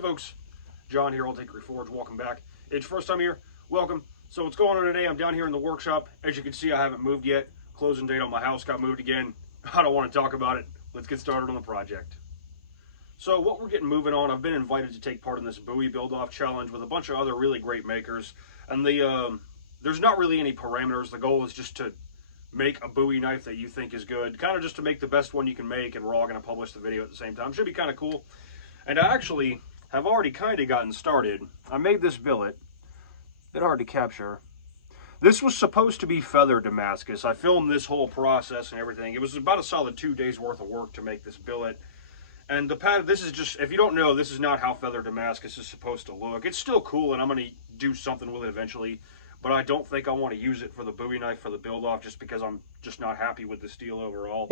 Hey folks, John here, Untitled Chapter. Welcome back. It's your first time here, welcome. So what's going on today? I'm down here in the workshop. As you can see, I haven't moved yet. Closing date on my house got moved again. I don't want to talk about it. Let's get started on the project. So what we're getting moving on, I've been invited to take part in this Bowie build-off challenge with a bunch of other really great makers. And there's not really any parameters. The goal is just to make a Bowie knife that you think is good. Kind of just to make the best one you can make, and we're all going to publish the video at the same time. Should be kind of cool. And I actually have already kind of gotten started. I made this billet. A bit hard to capture. This was supposed to be feather Damascus. I filmed this whole process and everything. It was about a solid 2 days worth of work to make this billet. And the pattern, this is just, if you don't know, this is not how feather Damascus is supposed to look. It's still cool, and I'm going to do something with it eventually. But I don't think I want to use it for the Bowie knife for the build-off, just because I'm just not happy with the steel overall.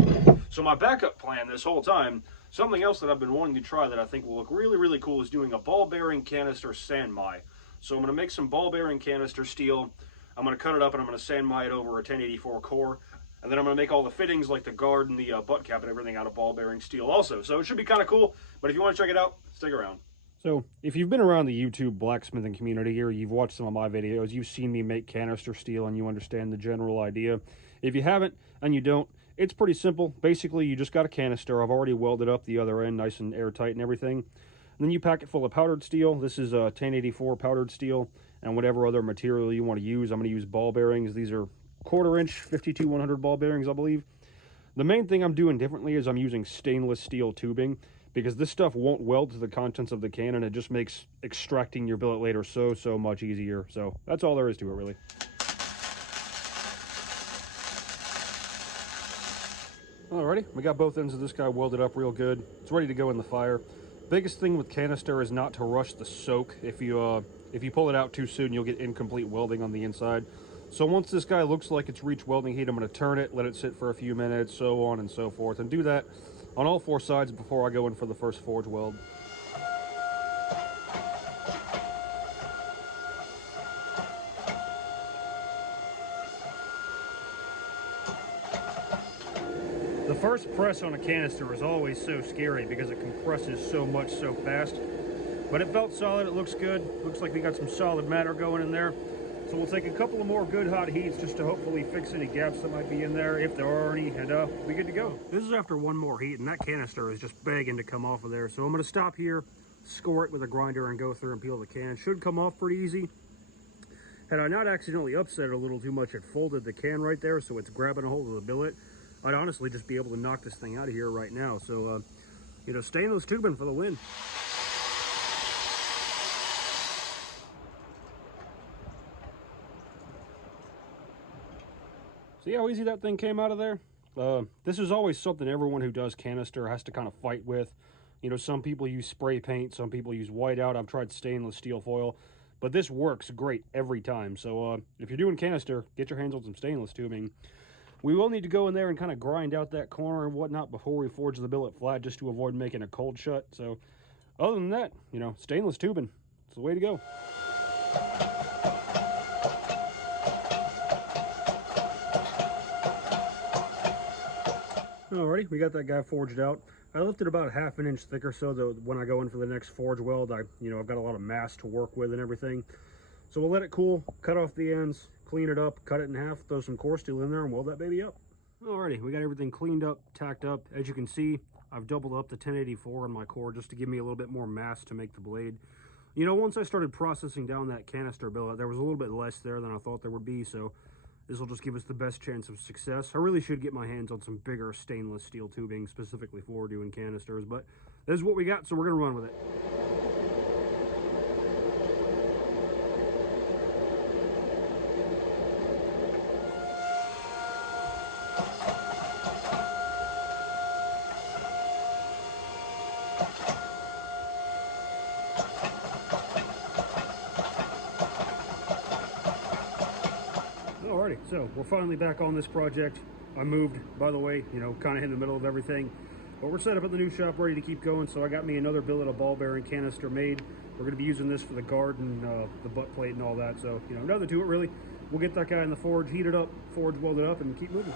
So my backup plan this whole time, something else that I've been wanting to try that I think will look really, really cool, is doing a ball bearing canister sandmai. So I'm going to make some ball bearing canister steel. I'm going to cut it up and I'm going to sandmai it over a 1084 core. And then I'm going to make all the fittings like the guard and the butt cap and everything out of ball bearing steel also. So it should be kind of cool. But if you want to check it out, stick around. So if you've been around the YouTube blacksmithing community, or you've watched some of my videos, you've seen me make canister steel and you understand the general idea. If you haven't and you don't, it's pretty simple. Basically, you just got a canister. I've already welded up the other end nice and airtight and everything. And then you pack it full of powdered steel. This is a 1084 powdered steel, and whatever other material you want to use. I'm going to use ball bearings. These are 1/4 inch 52-100 ball bearings, I believe. The main thing I'm doing differently is I'm using stainless steel tubing, because this stuff won't weld to the contents of the can, and it just makes extracting your billet later so much easier. So that's all there is to it, really. Alrighty, we got both ends of this guy welded up real good. It's ready to go in the fire. Biggest thing with canister is not to rush the soak. If you pull it out too soon, you'll get incomplete welding on the inside. So once this guy looks like it's reached welding heat, I'm going to turn it, let it sit for a few minutes, so on and so forth, and do that on all 4 sides before I go in for the first forge weld. The first press on a canister is always so scary because it compresses so much so fast. But it felt solid, it looks good. Looks like we got some solid matter going in there. So we'll take a couple of more good hot heats just to hopefully fix any gaps that might be in there, if there are any, and we'll be good to go. This is after one more heat, and that canister is just begging to come off of there. So I'm going to stop here, score it with a grinder, and go through and peel the can. Should come off pretty easy. Had I not accidentally upset it a little too much, it folded the can right there, so it's grabbing a hold of the billet. I'd honestly just be able to knock this thing out of here right now. So, you know, stainless tubing for the win. See how easy that thing came out of there? This is always something everyone who does canister has to kind of fight with. You know, some people use spray paint, some people use whiteout. I've tried stainless steel foil, but this works great every time. So if you're doing canister, get your hands on some stainless tubing. We will need to go in there and kind of grind out that corner and whatnot before we forge the billet flat, just to avoid making a cold shut. So other than that, you know, stainless tubing, it's the way to go. Alrighty, we got that guy forged out. I left it about 1/2 inch thicker so that when I go in for the next forge weld, I've got a lot of mass to work with and everything. So we'll let it cool, cut off the ends, clean it up, cut it in half, throw some core steel in there, and weld that baby up. Alrighty, we got everything cleaned up, tacked up. As you can see, I've doubled up the 1084 on my core just to give me a little bit more mass to make the blade. You know, once I started processing down that canister billet, there was a little bit less there than I thought there would be, so this will just give us the best chance of success. I really should get my hands on some bigger stainless steel tubing specifically for doing canisters, but this is what we got, so we're going to run with it. Alrighty, so we're finally back on this project. I moved, by the way, you know, kind of in the middle of everything. But we're set up at the new shop, ready to keep going. So I got me another billet of ball bearing canister made. We're going to be using this for the guard and the butt plate and all that. So, you know, nothing to it really. We'll get that guy in the forge, heat it up, forge weld it up, and keep moving.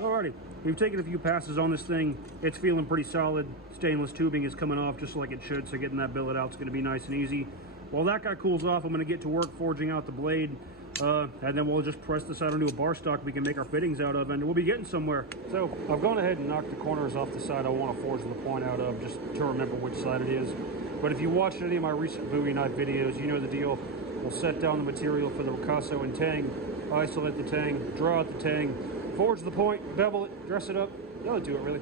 Alrighty, we've taken a few passes on this thing. It's feeling pretty solid. Stainless tubing is coming off just like it should, so getting that billet out is going to be nice and easy. While that guy cools off, I'm going to get to work forging out the blade, and then we'll just press this out into a bar stock we can make our fittings out of, and we'll be getting somewhere. So I've gone ahead and knocked the corners off the side I want to forge the point out of, just to remember which side it is. But if you watched any of my recent Bowie knife videos, you know the deal. We'll set down the material for the ricasso and tang, isolate the tang, draw out the tang, forge the point, bevel it, dress it up. The other two it really.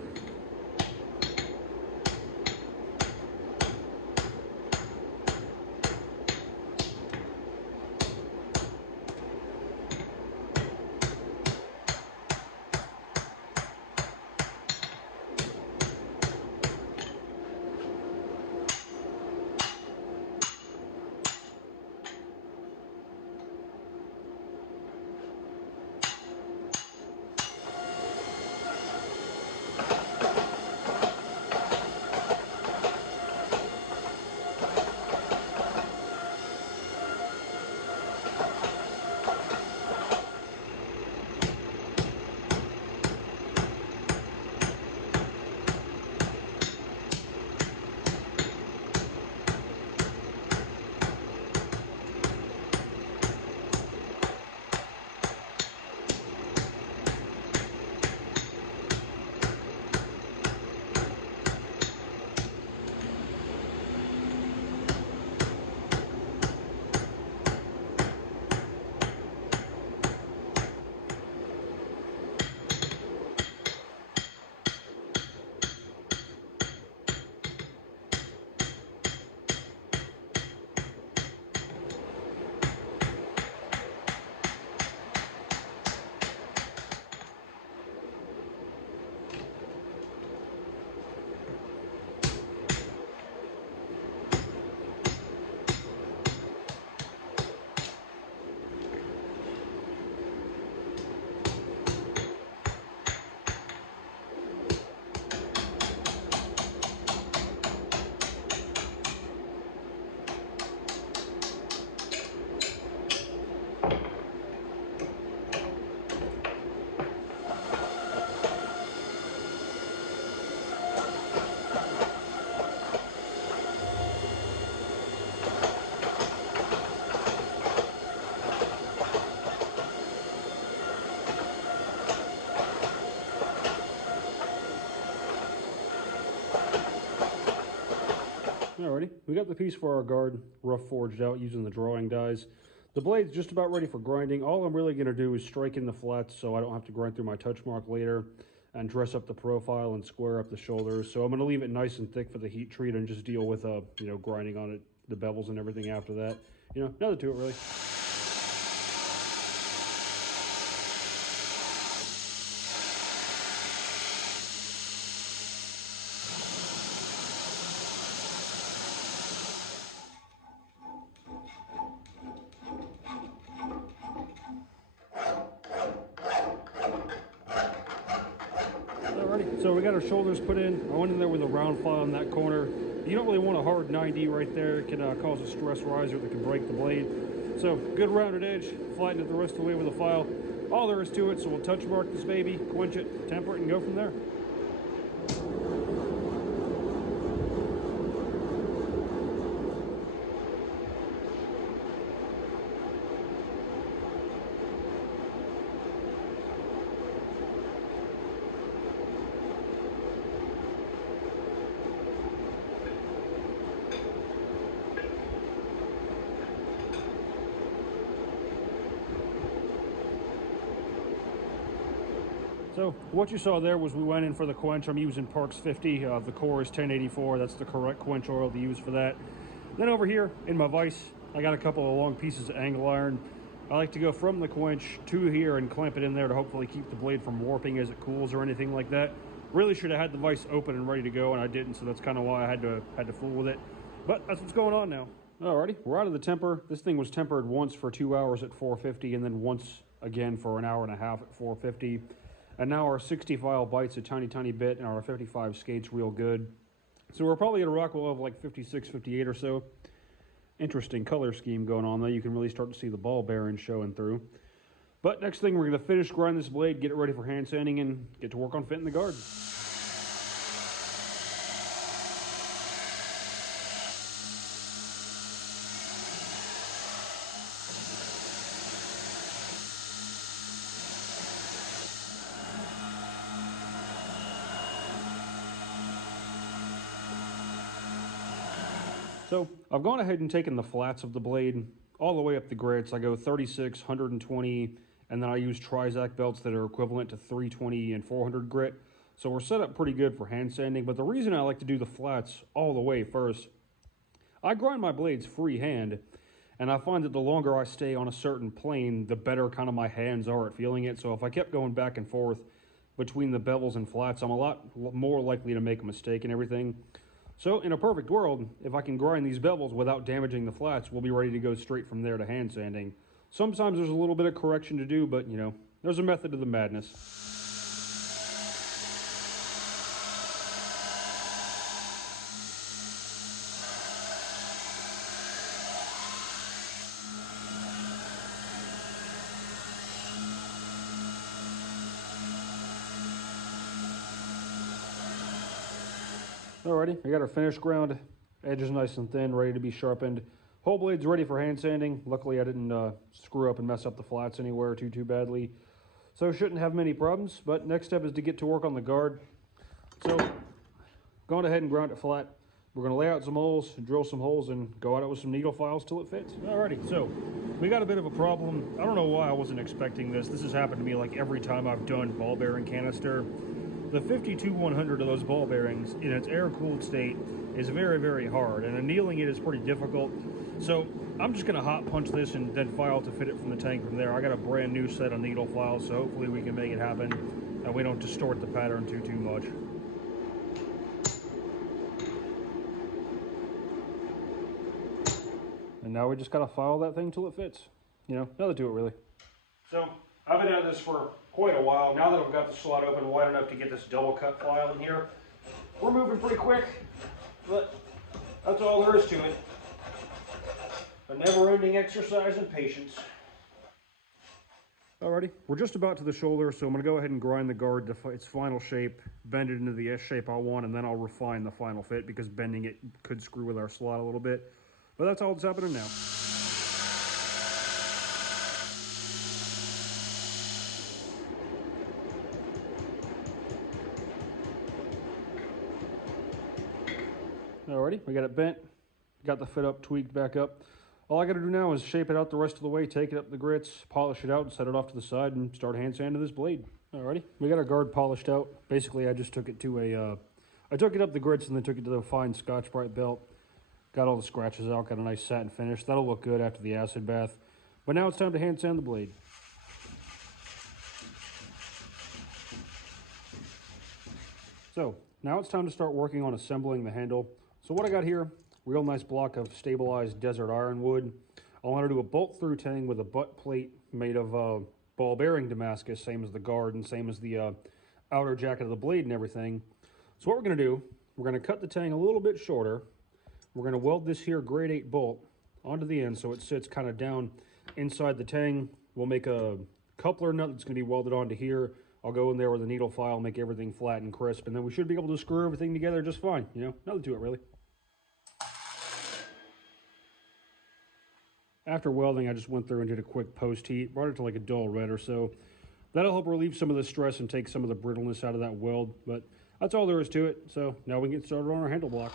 Alrighty, we got the piece for our guard rough forged out using the drawing dies. The blade's just about ready for grinding. All I'm really going to do is strike in the flats so I don't have to grind through my touch mark later, and dress up the profile and square up the shoulders. So I'm going to leave it nice and thick for the heat treat and just deal with grinding on it, the bevels and everything after that. Nothing to it really. Alrighty, so we got our shoulders put in. I went in there with a round file in that corner. You don't really want a hard 9D right there. It can cause a stress riser that can break the blade. So good rounded edge, flatten it the rest of the way with a file. All there is to it, so we'll touch mark this baby, quench it, temper it, and go from there. So what you saw there was we went in for the quench. I'm using Parks 50. The core is 1084. That's the correct quench oil to use for that. Then over here in my vise, I got a couple of long pieces of angle iron. I like to go from the quench to here and clamp it in there to hopefully keep the blade from warping as it cools or anything like that. Really should have had the vise open and ready to go, and I didn't, so that's kind of why I had to fool with it. But that's what's going on now. Alrighty, we're out of the temper. This thing was tempered once for 2 hours at 450 and then once again for an hour and a half at 450. And now our 60 file bites a tiny, tiny bit, and our 55 skates real good. So we're probably at a Rockwell of like 56, 58 or so. Interesting color scheme going on though. You can really start to see the ball bearings showing through. But next thing, we're going to finish grinding this blade, get it ready for hand sanding, and get to work on fitting the guard. So I've gone ahead and taken the flats of the blade all the way up the grits. I go 36, 120, and then I use Trizac belts that are equivalent to 320 and 400 grit. So we're set up pretty good for hand sanding, but the reason I like to do the flats all the way first, I grind my blades freehand, and I find that the longer I stay on a certain plane, the better kind of my hands are at feeling it. So if I kept going back and forth between the bevels and flats, I'm a lot more likely to make a mistake and everything. So in a perfect world, if I can grind these bevels without damaging the flats, we'll be ready to go straight from there to hand sanding. Sometimes there's a little bit of correction to do, but you know, there's a method to the madness. Alrighty, we got our finish ground. Edge is nice and thin, ready to be sharpened. Whole blade's ready for hand sanding. Luckily, I didn't screw up and mess up the flats anywhere too badly. So shouldn't have many problems, but next step is to get to work on the guard. So, going ahead and ground it flat. We're gonna lay out some holes, drill some holes, and go at it with some needle files till it fits. Alrighty, so we got a bit of a problem. I don't know why I wasn't expecting this. This has happened to me like every time I've done ball bearing canister. The 52-100 of those ball bearings in its air-cooled state is very hard, and annealing it is pretty difficult. So I'm just gonna hot punch this and then file to fit it from the tank from there. I got a brand new set of needle files, so hopefully we can make it happen and we don't distort the pattern too much. And now we just gotta file that thing till it fits. You know, nothing to it really. So I've been at this for quite a while. Now that I've got the slot open wide enough to get this double cut file in here, we're moving pretty quick, but that's all there is to it. A never-ending exercise in patience. Alrighty, we're just about to the shoulder, so I'm gonna go ahead and grind the guard to its final shape, bend it into the S shape I want, and then I'll refine the final fit because bending it could screw with our slot a little bit. But that's all that's happening now. Alrighty, we got it bent, got the fit up, tweaked back up. All I got to do now is shape it out the rest of the way, take it up the grits, polish it out, and set it off to the side, and start hand sanding this blade. Alrighty, we got our guard polished out. Basically, I just took it to I took it up the grits and then took it to the fine Scotch-Brite belt. Got all the scratches out, got a nice satin finish. That'll look good after the acid bath. But now it's time to hand sand the blade. So, now it's time to start working on assembling the handle. So what I got here, real nice block of stabilized desert ironwood. I want to do a bolt through tang with a butt plate made of ball bearing Damascus, same as the guard and same as the outer jacket of the blade and everything. So what we're going to do, we're going to cut the tang a little bit shorter. We're going to weld this here grade 8 bolt onto the end so it sits kind of down inside the tang. We'll make a coupler nut that's going to be welded onto here. I'll go in there with a needle file, make everything flat and crisp, and then we should be able to screw everything together just fine. You know, nothing to it really. After welding, I just went through and did a quick post heat, brought it to like a dull red or so. That'll help relieve some of the stress and take some of the brittleness out of that weld, but that's all there is to it. So now we can get started on our handle block.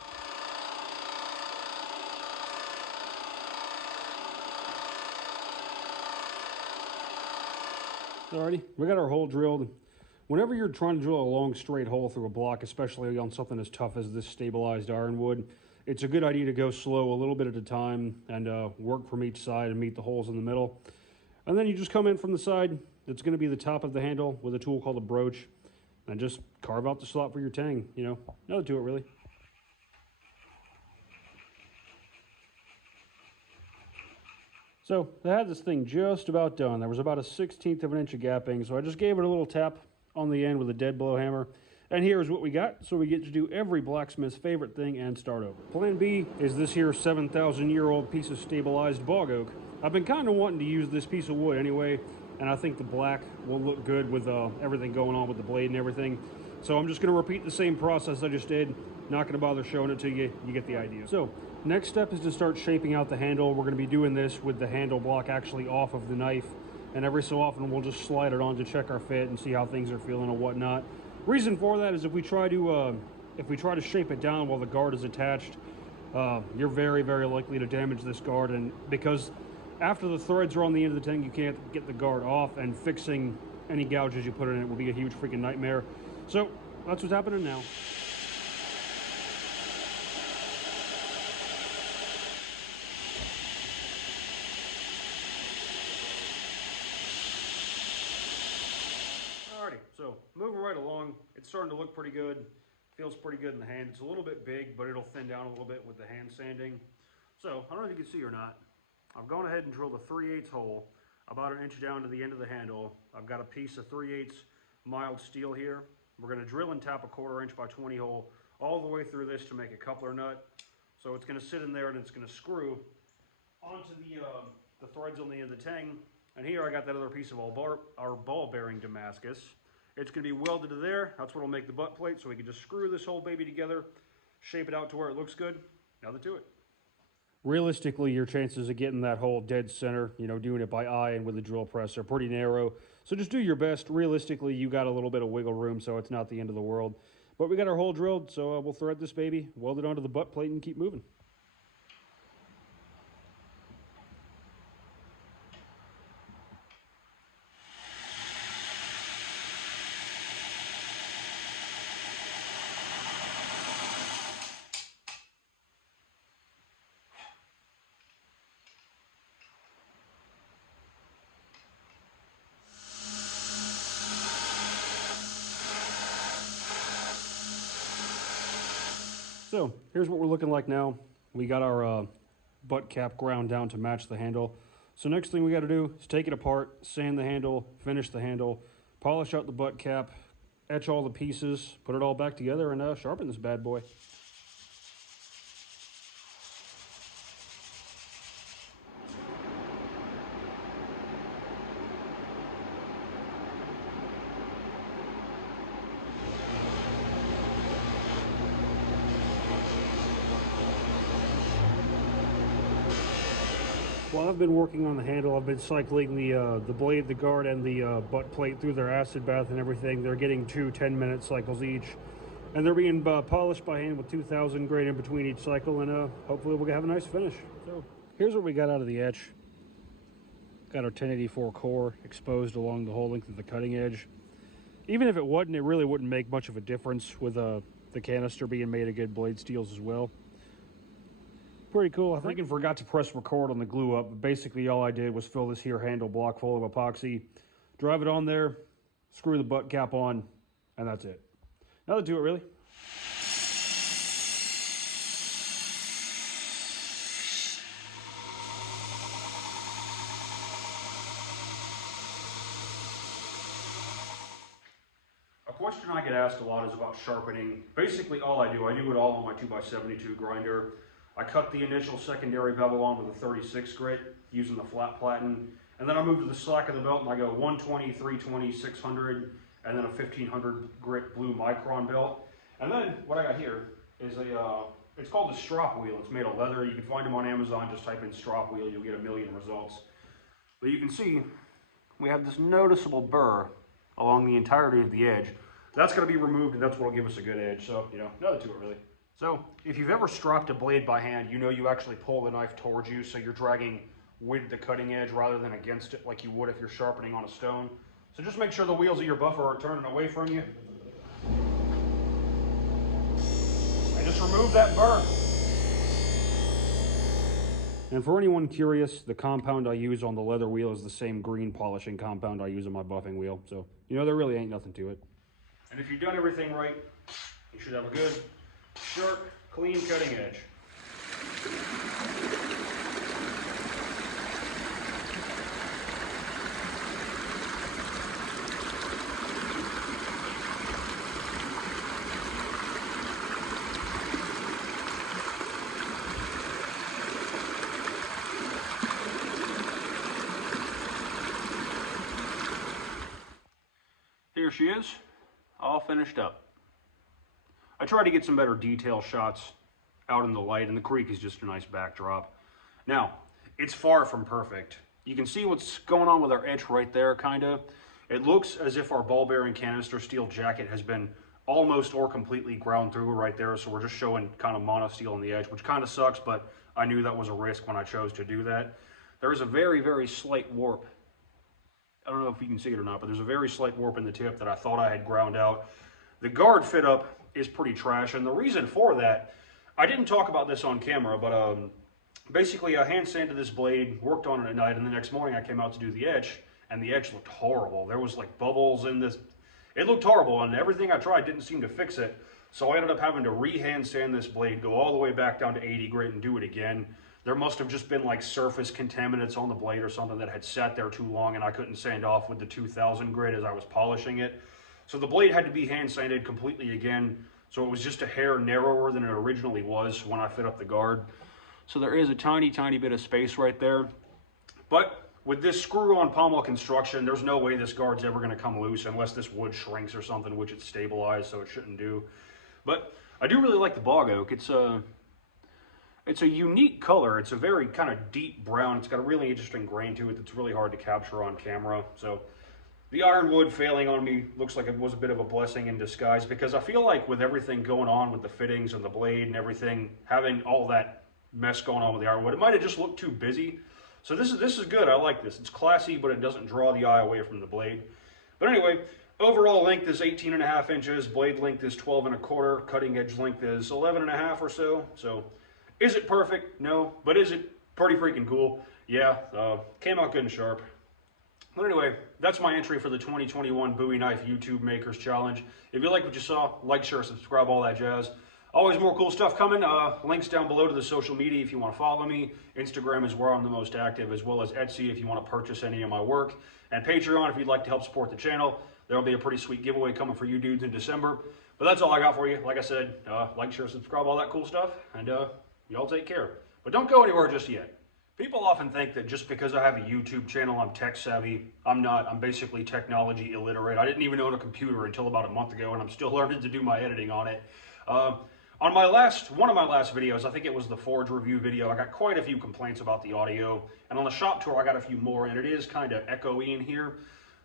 Alrighty, we got our hole drilled. Whenever you're trying to drill a long straight hole through a block, especially on something as tough as this stabilized ironwood, it's a good idea to go slow a little bit at a time and work from each side and meet the holes in the middle. And then you just come in from the side. It's going to be the top of the handle with a tool called a broach, and just carve out the slot for your tang. You know, nothing to it really. So I had this thing just about done. There was about a 1/16 of an inch of gapping, so I just gave it a little tap on the end with a dead blow hammer. And here's what we got. So we get to do every blacksmith's favorite thing and start over. Plan B is this here 7,000-year-old piece of stabilized bog oak. I've been kind of wanting to use this piece of wood anyway, and and I think the black will look good with everything going on with the blade and everything. So I'm just going to repeat the same process I just did. Not going to bother showing it to you. You get the idea. So next step is to start shaping out the handle. We're going to be doing this with the handle block actually off of the knife, and every so often we'll just slide it on to check our fit and see how things are feeling or whatnot. Reason for that is if we try to shape it down while the guard is attached, you're very, very likely to damage this guard, and because after the threads are on the end of the tank, you can't get the guard off, and fixing any gouges you put in it will be a huge freaking nightmare. So that's what's happening now. Alrighty, so moving right along, it's starting to look pretty good. Feels pretty good in the hand. It's a little bit big, but it'll thin down a little bit with the hand sanding. So I don't know if you can see or not. I've gone ahead and drilled a 3/8 hole about an inch down to the end of the handle. I've got a piece of 3/8 mild steel here. We're going to drill and tap a 1/4 inch by 20 hole all the way through this to make a coupler nut. So it's going to sit in there and it's going to screw onto the threads on the end of the tang. And here I got that other piece of our ball bearing Damascus. It's going to be welded to there. That's what will make the butt plate, so we can just screw this whole baby together, shape it out to where it looks good. Now to it. Realistically, your chances of getting that hole dead center, doing it by eye and with a drill press are pretty narrow. So just do your best. Realistically, you got a little bit of wiggle room, so it's not the end of the world. But we got our hole drilled, so we'll thread this baby, weld it onto the butt plate, and keep moving. So here's what we're looking like now. We got our butt cap ground down to match the handle. So next thing we got to do is take it apart, sand the handle, finish the handle, polish out the butt cap, etch all the pieces, put it all back together, and sharpen this bad boy. While I've been working on the handle, I've been cycling the blade, the guard, and the butt plate through their acid bath and everything. They're getting 2 10-minute cycles each, and they're being polished by hand with 2,000 grit in between each cycle, and hopefully we'll have a nice finish. So here's what we got out of the etch. Got our 1084 core exposed along the whole length of the cutting edge. Even if it wasn't, it really wouldn't make much of a difference with the canister being made of good blade steels as well. Pretty cool. I think I forgot to press record on the glue up, but basically all I did was fill this here handle block full of epoxy, drive it on there, screw the butt cap on, and that's it. That'll do it, really. A question I get asked a lot is about sharpening. Basically all I do it all on my 2x72 grinder. I cut the initial secondary bevel on with a 36 grit using the flat platen, and then I move to the slack of the belt and I go 120, 320, 600, and then a 1500 grit blue micron belt. And then what I got here is it's called a strop wheel. It's made of leather. You can find them on Amazon. Just type in strop wheel, you'll get a million results. But you can see we have this noticeable burr along the entirety of the edge. That's going to be removed, and that's what will give us a good edge. So, nothing to it really. So if you've ever stropped a blade by hand, you actually pull the knife towards you, so you're dragging with the cutting edge rather than against it like you would if you're sharpening on a stone. So just make sure the wheels of your buffer are turning away from you. And just remove that burr. And for anyone curious, the compound I use on the leather wheel is the same green polishing compound I use on my buffing wheel. So, there really ain't nothing to it. And if you've done everything right, you should have a good, sharp, clean cutting edge. she is, all finished up. I tried to get some better detail shots out in the light, and the creek is just a nice backdrop. Now, it's far from perfect. You can see what's going on with our edge right there, kind of. It looks as if our ball bearing canister steel jacket has been almost or completely ground through right there, so we're just showing kind of monosteel on the edge, which kind of sucks, but I knew that was a risk when I chose to do that. There is a very, very slight warp. I don't know if you can see it or not, but there's a very slight warp in the tip that I thought I had ground out. The guard fit up is pretty trash, and the reason for that, I didn't talk about this on camera, but basically I hand sanded this blade, worked on it at night, and the next morning I came out to do the edge, and the edge looked horrible. There was like bubbles in this. It looked horrible, and everything I tried didn't seem to fix it. So I ended up having to re-hand sand this blade, go all the way back down to 80 grit and do it again. There must have just been like surface contaminants on the blade or something that had sat there too long, and I couldn't sand off with the 2000 grit as I was polishing it. So the blade had to be hand sanded completely again. So it was just a hair narrower than it originally was when I fit up the guard. So there is a tiny, tiny bit of space right there. But with this screw-on pommel construction, there's no way this guard's ever going to come loose unless this wood shrinks or something, which it's stabilized, so it shouldn't do. But I do really like the bog oak. It's a unique color. It's a very kind of deep brown. It's got a really interesting grain to it that's really hard to capture on camera. So the ironwood failing on me looks like it was a bit of a blessing in disguise, because I feel like with everything going on with the fittings and the blade and everything, having all that mess going on with the ironwood, it might have just looked too busy. So this is good. I like this. It's classy, but it doesn't draw the eye away from the blade. But anyway, overall length is 18.5 inches. Blade length is 12.25. Cutting edge length is 11.5 or so. So is it perfect? No. But is it pretty freaking cool? Yeah. Came out good and sharp. But anyway, that's my entry for the 2021 Bowie Knife YouTube Makers Challenge. If you like what you saw, like, share, subscribe, all that jazz. Always more cool stuff coming. Links down below to the social media if you want to follow me. Instagram is where I'm the most active, as well as Etsy if you want to purchase any of my work. And Patreon if you'd like to help support the channel. There'll be a pretty sweet giveaway coming for you dudes in December. But that's all I got for you. Like I said, like, share, subscribe, all that cool stuff. And y'all take care. But don't go anywhere just yet. People often think that just because I have a YouTube channel, I'm tech savvy. I'm not. I'm basically technology illiterate. I didn't even own a computer until about a month ago, and I'm still learning to do my editing on it. On one of my last videos, I think it was the Forge review video, I got quite a few complaints about the audio. And on the shop tour, I got a few more, and it is kind of echoey in here.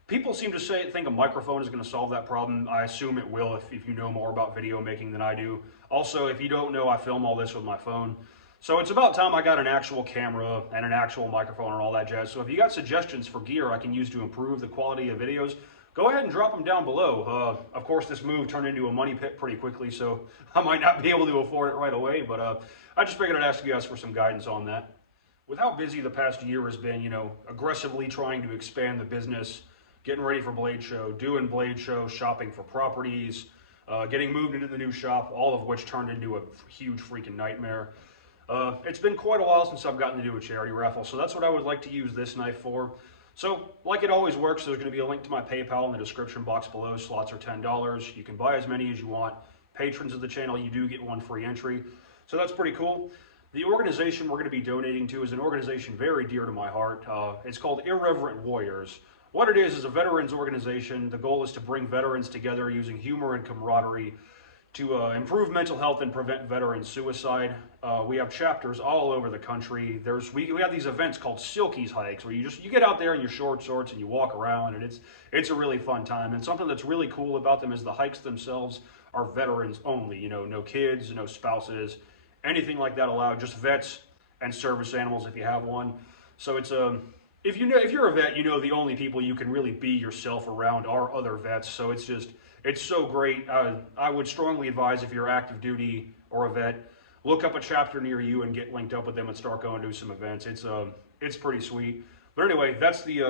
People seem to think a microphone is going to solve that problem. I assume it will if you know more about video making than I do. Also, if you don't know, I film all this with my phone. So it's about time I got an actual camera and an actual microphone and all that jazz. So if you got suggestions for gear I can use to improve the quality of videos, go ahead and drop them down below. Of course, this move turned into a money pit pretty quickly, so I might not be able to afford it right away, but I just figured I'd ask you guys for some guidance on that. With how busy the past year has been, you know, aggressively trying to expand the business, getting ready for Blade Show, doing Blade Show, shopping for properties, getting moved into the new shop, all of which turned into a huge freaking nightmare. It's been quite a while since I've gotten to do a charity raffle, so that's what I would like to use this knife for. So, like it always works, there's going to be a link to my PayPal in the description box below. Slots are $10. You can buy as many as you want. Patrons of the channel, you do get one free entry. So that's pretty cool. The organization we're going to be donating to is an organization very dear to my heart. It's called Irreverent Warriors. What it is a veterans organization. The goal is to bring veterans together using humor and camaraderie to improve mental health and prevent veteran suicide. We have chapters all over the country. We have these events called Silkies hikes, where you get out there in your short shorts and you walk around, and it's a really fun time. And something that's really cool about them is the hikes themselves are veterans only. You know, no kids, no spouses, anything like that allowed. Just vets and service animals if you have one. So it's if you're a vet, you know the only people you can really be yourself around are other vets. So it's so great. I would strongly advise, if you're active duty or a vet, look up a chapter near you and get linked up with them and start going to some events. It's pretty sweet. But anyway, that's the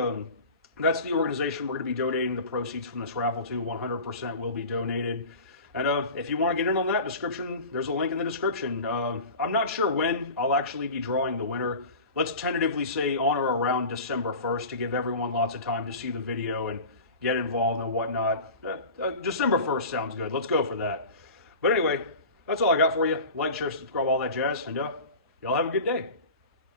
organization we're going to be donating the proceeds from this raffle to. 100% will be donated. And if you want to get in on that description, there's a link in the description. I'm not sure when I'll actually be drawing the winner. Let's tentatively say on or around December 1st to give everyone lots of time to see the video and get involved and whatnot. December 1st sounds good. Let's go for that. But anyway, that's all I got for you. Like, share, subscribe, all that jazz, and y'all have a good day.